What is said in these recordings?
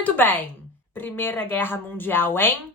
Muito bem. Primeira Guerra Mundial em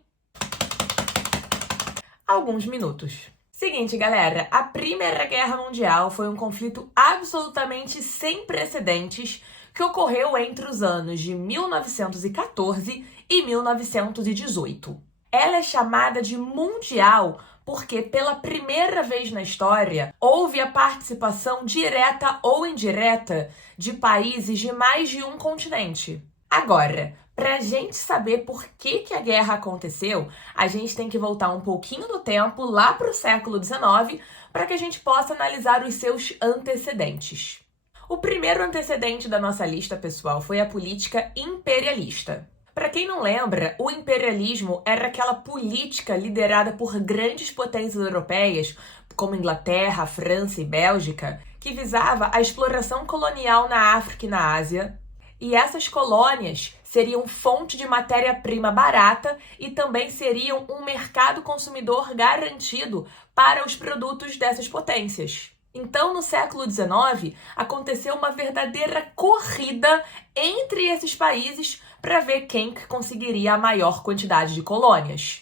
alguns minutos. Seguinte, galera, a Primeira Guerra Mundial foi um conflito absolutamente sem precedentes que ocorreu entre os anos de 1914 e 1918. Ela é chamada de mundial porque, pela primeira vez na história, houve a participação direta ou indireta de países de mais de um continente. Agora, para a gente saber por que a guerra aconteceu, a gente tem que voltar um pouquinho no tempo, lá para o século XIX, para que a gente possa analisar os seus antecedentes. O primeiro antecedente da nossa lista, pessoal, foi a política imperialista. Para quem não lembra, o imperialismo era aquela política liderada por grandes potências europeias, como Inglaterra, França e Bélgica, que visava a exploração colonial na África e na Ásia. E essas colônias seriam fonte de matéria-prima barata e também seriam um mercado consumidor garantido para os produtos dessas potências. Então, no século XIX, aconteceu uma verdadeira corrida entre esses países para ver quem conseguiria a maior quantidade de colônias.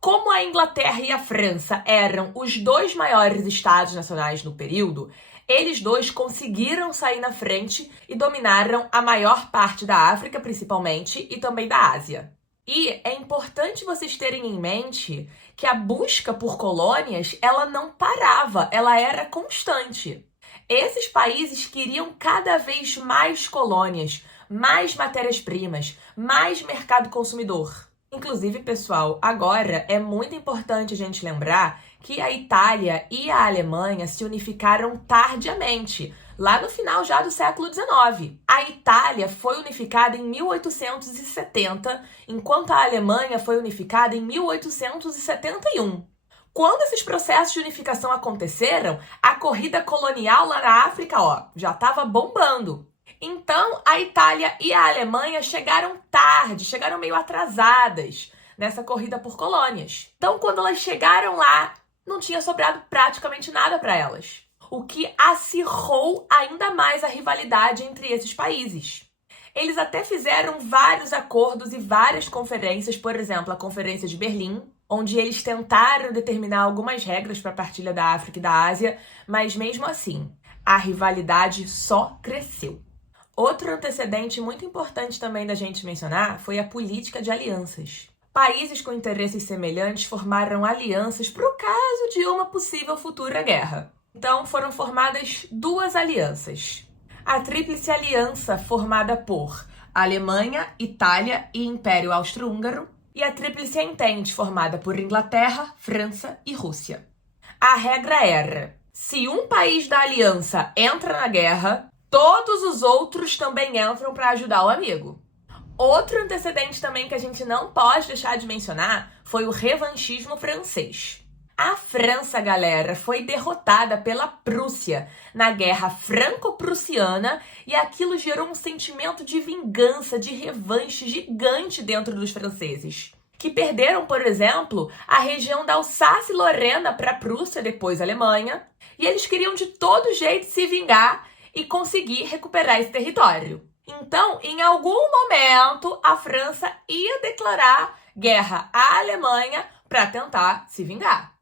Como a Inglaterra e a França eram os dois maiores estados nacionais no período, eles dois conseguiram sair na frente e dominaram a maior parte da África, principalmente, e também da Ásia. E é importante vocês terem em mente que a busca por colônias, ela não parava, ela era constante. Esses países queriam cada vez mais colônias, mais matérias-primas, mais mercado consumidor. Inclusive, pessoal, agora é muito importante a gente lembrar que a Itália e a Alemanha se unificaram tardiamente, lá no final já do século XIX. A Itália foi unificada em 1870, enquanto a Alemanha foi unificada em 1871. Quando esses processos de unificação aconteceram, a corrida colonial lá na África, já estava bombando. Então, a Itália e a Alemanha chegaram tarde, chegaram meio atrasadas nessa corrida por colônias. Então, quando elas chegaram lá, não tinha sobrado praticamente nada para elas, o que acirrou ainda mais a rivalidade entre esses países. Eles até fizeram vários acordos e várias conferências, por exemplo, a Conferência de Berlim, onde eles tentaram determinar algumas regras para a partilha da África e da Ásia, mas mesmo assim, a rivalidade só cresceu. Outro antecedente muito importante também da gente mencionar foi a política de alianças. Países com interesses semelhantes formaram alianças para o caso de uma possível futura guerra. Então, foram formadas duas alianças. A Tríplice Aliança, formada por Alemanha, Itália e Império Austro-Húngaro, e a Tríplice Entente, formada por Inglaterra, França e Rússia. A regra era: se um país da aliança entra na guerra, todos os outros também entram para ajudar o amigo. Outro antecedente também que a gente não pode deixar de mencionar foi o revanchismo francês. A França, galera, foi derrotada pela Prússia na Guerra Franco-Prussiana e aquilo gerou um sentimento de vingança, de revanche gigante dentro dos franceses, que perderam, por exemplo, a região da Alsácia-Lorena para a Prússia, depois a Alemanha, e eles queriam de todo jeito se vingar e conseguir recuperar esse território. Então, em algum momento, a França ia declarar guerra à Alemanha para tentar se vingar.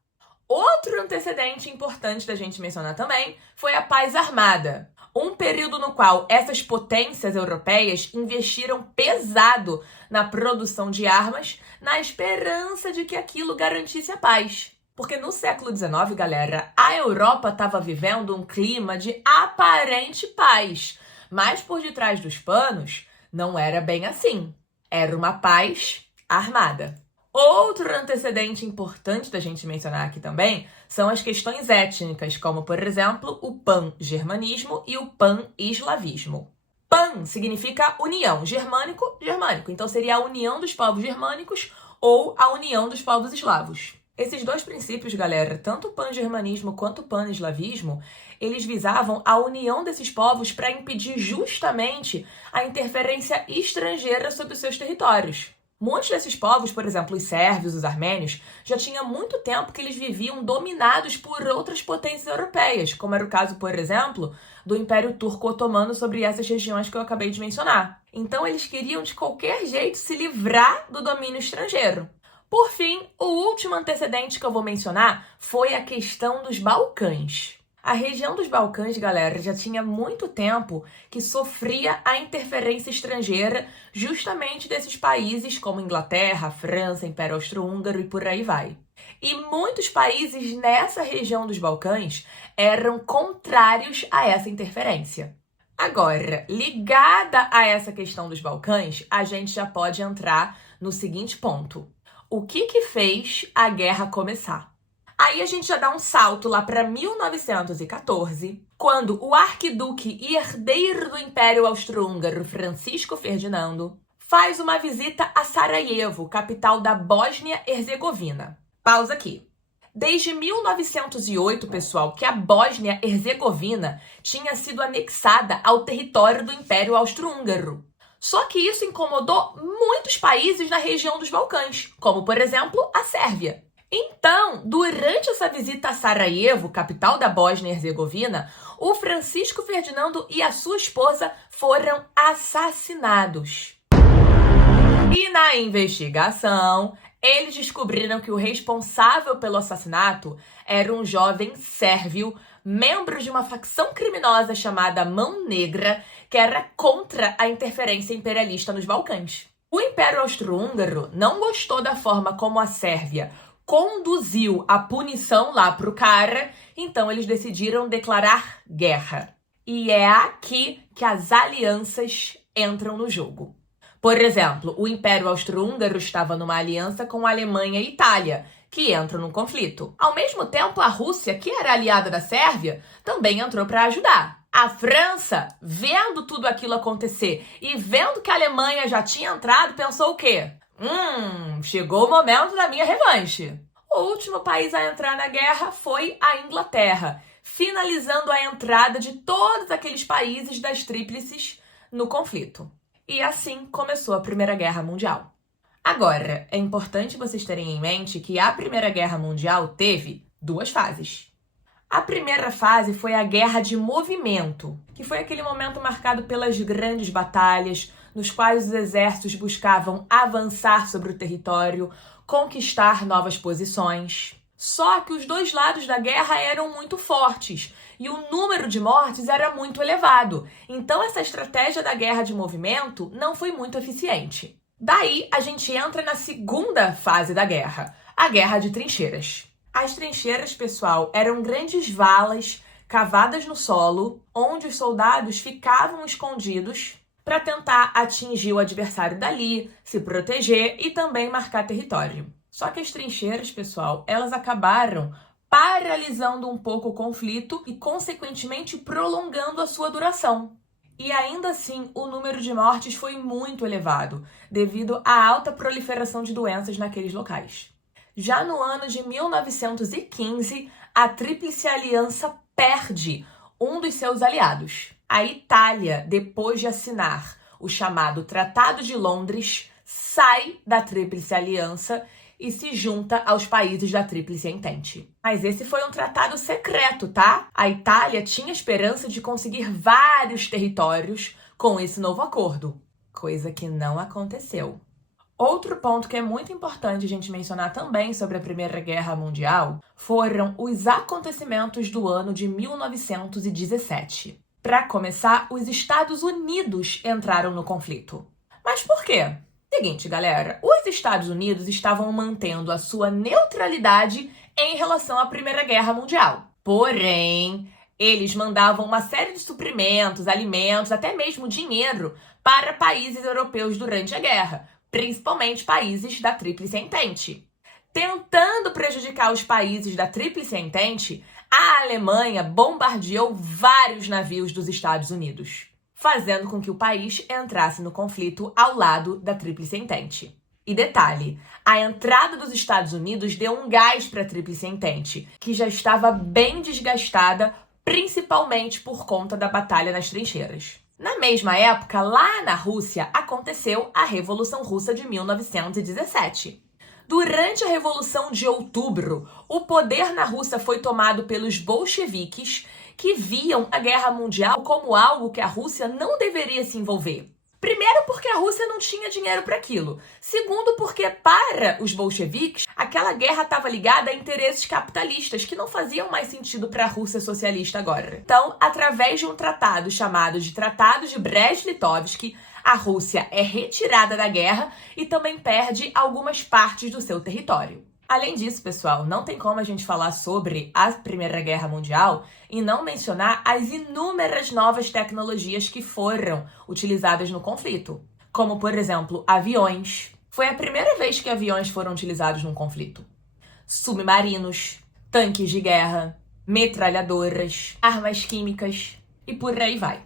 Outro antecedente importante da gente mencionar também foi a Paz Armada, um período no qual essas potências europeias investiram pesado na produção de armas, na esperança de que aquilo garantisse a paz. Porque no século XIX, galera, a Europa estava vivendo um clima de aparente paz, mas por detrás dos panos não era bem assim. Era uma paz armada. Outro antecedente importante da gente mencionar aqui também são as questões étnicas, como, por exemplo, o pan-germanismo e o pan-eslavismo. Pan significa união, germânico, germânico. Então seria a união dos povos germânicos ou a união dos povos eslavos. Esses dois princípios, galera, tanto o pan-germanismo quanto o pan-eslavismo, eles visavam a união desses povos para impedir justamente a interferência estrangeira sobre os seus territórios. Muitos desses povos, por exemplo, os sérvios, os armênios, já tinha muito tempo que eles viviam dominados por outras potências europeias, como era o caso, por exemplo, do Império Turco Otomano sobre essas regiões que eu acabei de mencionar. Então eles queriam de qualquer jeito se livrar do domínio estrangeiro. Por fim, o último antecedente que eu vou mencionar foi a questão dos Balcãs. A região dos Balcãs, galera, já tinha muito tempo que sofria a interferência estrangeira justamente desses países como Inglaterra, França, Império Austro-Húngaro e por aí vai. E muitos países nessa região dos Balcãs eram contrários a essa interferência. Agora, ligada a essa questão dos Balcãs, a gente já pode entrar no seguinte ponto. O que fez a guerra começar? Aí a gente já dá um salto lá para 1914, quando o arquiduque e herdeiro do Império Austro-Húngaro, Francisco Ferdinando, faz uma visita a Sarajevo, capital da Bósnia-Herzegovina. Pausa aqui. Desde 1908, pessoal, que a Bósnia-Herzegovina tinha sido anexada ao território do Império Austro-Húngaro. Só que isso incomodou muitos países na região dos Balcãs, como, por exemplo, a Sérvia. Então, durante essa visita a Sarajevo, capital da Bósnia-Herzegovina, o Francisco Ferdinando e a sua esposa foram assassinados. E na investigação, eles descobriram que o responsável pelo assassinato era um jovem sérvio, membro de uma facção criminosa chamada Mão Negra, que era contra a interferência imperialista nos Balcãs. O Império Austro-Húngaro não gostou da forma como a Sérvia conduziu a punição lá pro cara, então eles decidiram declarar guerra. E é aqui que as alianças entram no jogo. Por exemplo, o Império Austro-Húngaro estava numa aliança com a Alemanha e Itália, que entram num conflito. Ao mesmo tempo, a Rússia, que era aliada da Sérvia, também entrou para ajudar. A França, vendo tudo aquilo acontecer e vendo que a Alemanha já tinha entrado, pensou o quê? Chegou o momento da minha revanche. O último país a entrar na guerra foi a Inglaterra, finalizando a entrada de todos aqueles países das tríplices no conflito. E assim começou a Primeira Guerra Mundial. Agora, é importante vocês terem em mente que a Primeira Guerra Mundial teve duas fases. A primeira fase foi a Guerra de Movimento, que foi aquele momento marcado pelas grandes batalhas, nos quais os exércitos buscavam avançar sobre o território, conquistar novas posições. Só que os dois lados da guerra eram muito fortes e o número de mortes era muito elevado. Então essa estratégia da guerra de movimento não foi muito eficiente. Daí a gente entra na segunda fase da guerra, a Guerra de Trincheiras. As trincheiras, pessoal, eram grandes valas cavadas no solo, onde os soldados ficavam escondidos para tentar atingir o adversário dali, se proteger e também marcar território. Só que as trincheiras, pessoal, elas acabaram paralisando um pouco o conflito e, consequentemente, prolongando a sua duração. E ainda assim, o número de mortes foi muito elevado, devido à alta proliferação de doenças naqueles locais. Já no ano de 1915, a Tríplice Aliança perde um dos seus aliados. A Itália, depois de assinar o chamado Tratado de Londres, sai da Tríplice Aliança e se junta aos países da Tríplice Entente. Mas esse foi um tratado secreto, tá? A Itália tinha esperança de conseguir vários territórios com esse novo acordo, coisa que não aconteceu. Outro ponto que é muito importante a gente mencionar também sobre a Primeira Guerra Mundial foram os acontecimentos do ano de 1917. Para começar, os Estados Unidos entraram no conflito. Mas por quê? Seguinte, galera, os Estados Unidos estavam mantendo a sua neutralidade em relação à Primeira Guerra Mundial. Porém, eles mandavam uma série de suprimentos, alimentos, até mesmo dinheiro para países europeus durante a guerra, principalmente países da Tríplice Entente. Tentando prejudicar os países da Tríplice Entente, a Alemanha bombardeou vários navios dos Estados Unidos, fazendo com que o país entrasse no conflito ao lado da Tríplice Entente. E detalhe, a entrada dos Estados Unidos deu um gás para a Tríplice Entente, que já estava bem desgastada, principalmente por conta da batalha nas trincheiras. Na mesma época, lá na Rússia, aconteceu a Revolução Russa de 1917. Durante a Revolução de Outubro, o poder na Rússia foi tomado pelos bolcheviques, que viam a Guerra Mundial como algo que a Rússia não deveria se envolver. Primeiro, porque a Rússia não tinha dinheiro para aquilo. Segundo, porque para os bolcheviques, aquela guerra estava ligada a interesses capitalistas que não faziam mais sentido para a Rússia socialista agora. Então, através de um tratado chamado de Tratado de Brest-Litovsk, a Rússia é retirada da guerra e também perde algumas partes do seu território. Além disso, pessoal, não tem como a gente falar sobre a Primeira Guerra Mundial e não mencionar as inúmeras novas tecnologias que foram utilizadas no conflito, como, por exemplo, aviões. Foi a primeira vez que aviões foram utilizados num conflito. Submarinos, tanques de guerra, metralhadoras, armas químicas e por aí vai.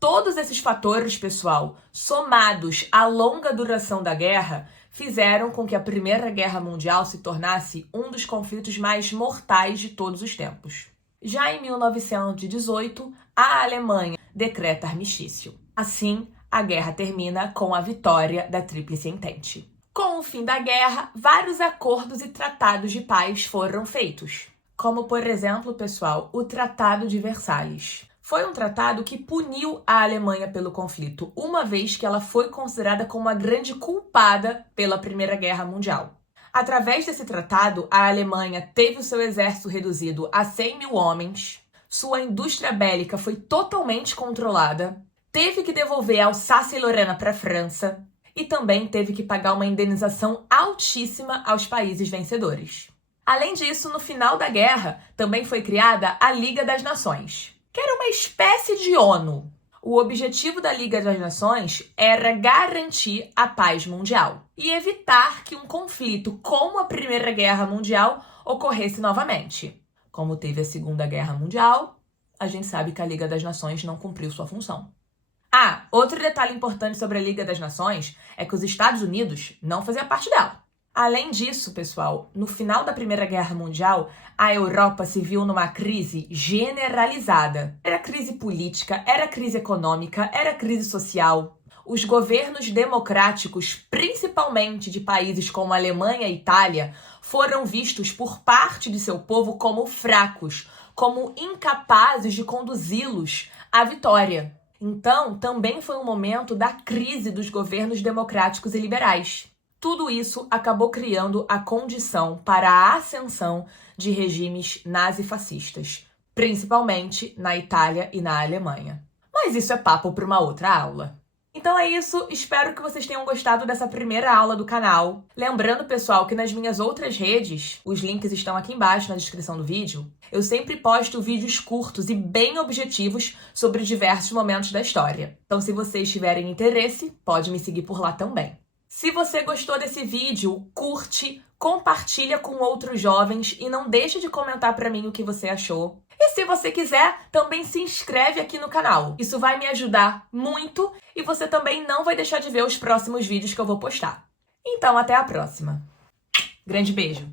Todos esses fatores, pessoal, somados à longa duração da guerra, fizeram com que a Primeira Guerra Mundial se tornasse um dos conflitos mais mortais de todos os tempos. Já em 1918, a Alemanha decreta armistício. Assim, a guerra termina com a vitória da Tríplice Entente. Com o fim da guerra, vários acordos e tratados de paz foram feitos, como, por exemplo, pessoal, o Tratado de Versalhes. Foi um tratado que puniu a Alemanha pelo conflito, uma vez que ela foi considerada como a grande culpada pela Primeira Guerra Mundial. Através desse tratado, a Alemanha teve o seu exército reduzido a 100 mil homens, sua indústria bélica foi totalmente controlada, teve que devolver Alsácia e Lorena para a França e também teve que pagar uma indenização altíssima aos países vencedores. Além disso, no final da guerra, também foi criada a Liga das Nações, que era uma espécie de ONU. O objetivo da Liga das Nações era garantir a paz mundial e evitar que um conflito como a Primeira Guerra Mundial ocorresse novamente. Como teve a Segunda Guerra Mundial, a gente sabe que a Liga das Nações não cumpriu sua função. Outro detalhe importante sobre a Liga das Nações é que os Estados Unidos não faziam parte dela. Além disso, pessoal, no final da Primeira Guerra Mundial, a Europa se viu numa crise generalizada. Era crise política, era crise econômica, era crise social. Os governos democráticos, principalmente de países como Alemanha e Itália, foram vistos por parte de seu povo como fracos, como incapazes de conduzi-los à vitória. Então, também foi um momento da crise dos governos democráticos e liberais. Tudo isso acabou criando a condição para a ascensão de regimes nazifascistas, principalmente na Itália e na Alemanha. Mas isso é papo para uma outra aula. Então é isso, espero que vocês tenham gostado dessa primeira aula do canal. Lembrando, pessoal, que nas minhas outras redes, os links estão aqui embaixo na descrição do vídeo, eu sempre posto vídeos curtos e bem objetivos sobre diversos momentos da história. Então, se vocês tiverem interesse, pode me seguir por lá também. Se você gostou desse vídeo, curte, compartilha com outros jovens e não deixe de comentar para mim o que você achou. E se você quiser, também se inscreve aqui no canal. Isso vai me ajudar muito e você também não vai deixar de ver os próximos vídeos que eu vou postar. Então, até a próxima. Grande beijo!